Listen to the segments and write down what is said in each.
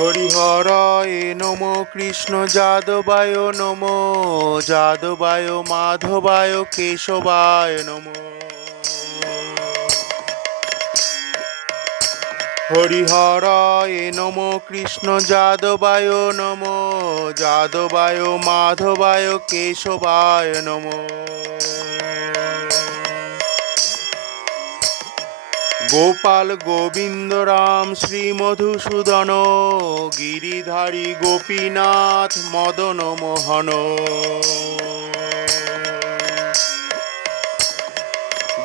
হরিহরায় নম কৃষ্ণ যাদবায় নম। যাদবায় মাধবায় কেশবায় নম। হরিহরায় নম কৃষ্ণ যাদবায় নম। যাদবায় মাধবায় কেশবায় নম। গোপাল গোবিন্দ রাম শ্রী মধুসূদন, গিরিধারী গোপীনাথ মদন মোহন।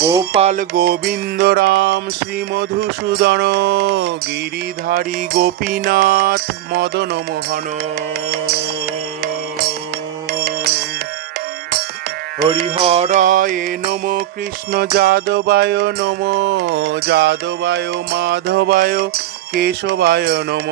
গোপাল গোবিন্দ রাম শ্রী মধুসূদন, গিরিধারী গোপীনাথ মদন মোহন। হরিহরায় নম কৃষ্ণ যাদবায় নম, যাদবায় মাধবায় কেশবায় নম।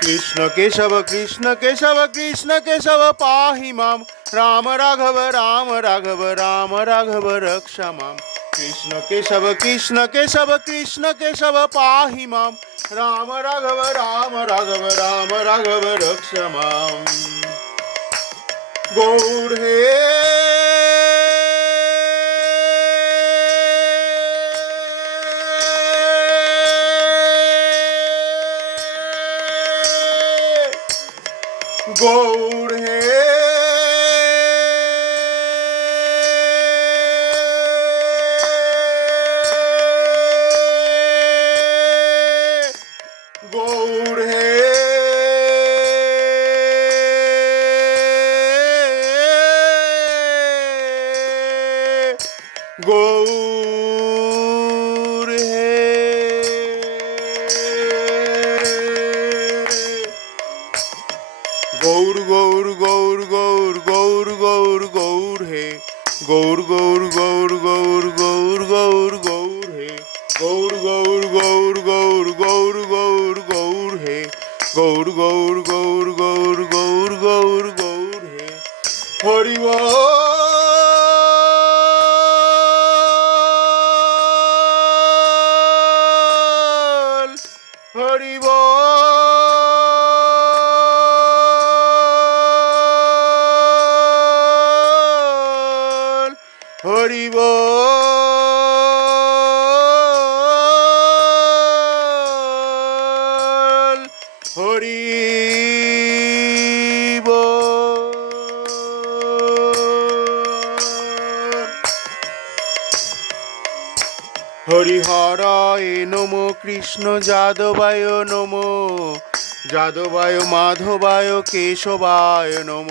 কৃষ্ণ কেশব কৃষ্ণ কেশব কৃষ্ণ কেশব পাহি মাম। রাম রাঘব রাম রাঘব রাম রাঘব রক্ষ মাম। কৃষ্ণ কেশব কৃষ্ণ কেশব কৃষ্ণ কেশব পাহি মাম রাম রাঘব রাম রাঘব রাম রাঘব রক্ষ মাম গৌর হে গৌর হে। গৌর গৌর গৌর গৌর গৌর গৌর গৌর হে। গৌর গৌর গৌর হরি বল হরি বল হরিহরায় নম কৃষ্ণ যাদবায় নম। যাদবায় মাধবায় কেশবায় নম।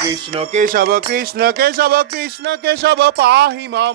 কৃষ্ণ কেশব কৃষ্ণ কেশব কৃষ্ণ কেশব পাহি মাম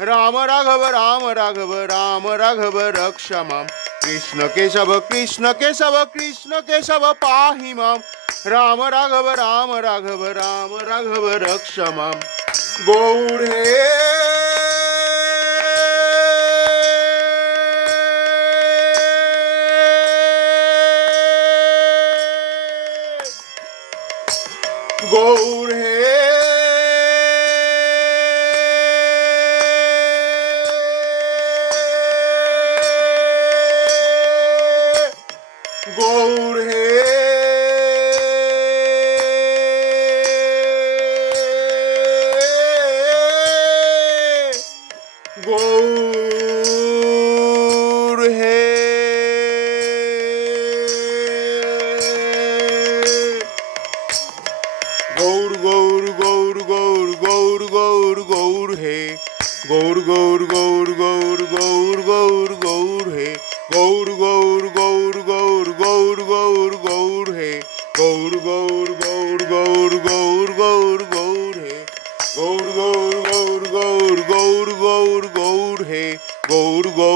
রাম রাঘব রাম রাঘব রাম রাঘব রক্ষ মাম কৃষ্ণ কেশব কৃষ্ণ কেশব কৃষ্ণ কেশব পাহি মাম রাম রাঘব রাম রাঘব রাম রাঘব রক্ষ মাম গৌর হে go গৌর গৌর গৌর গৌর গৌর হে গৌর গৌর গৌর গৌর গৌর গৌর গৌর হে গৌর গৌর গৌর গৌর গৌর গৌর গৌর হে গৌর গৌর গৌর গৌর গৌর গৌর গৌর হে গৌর গৌর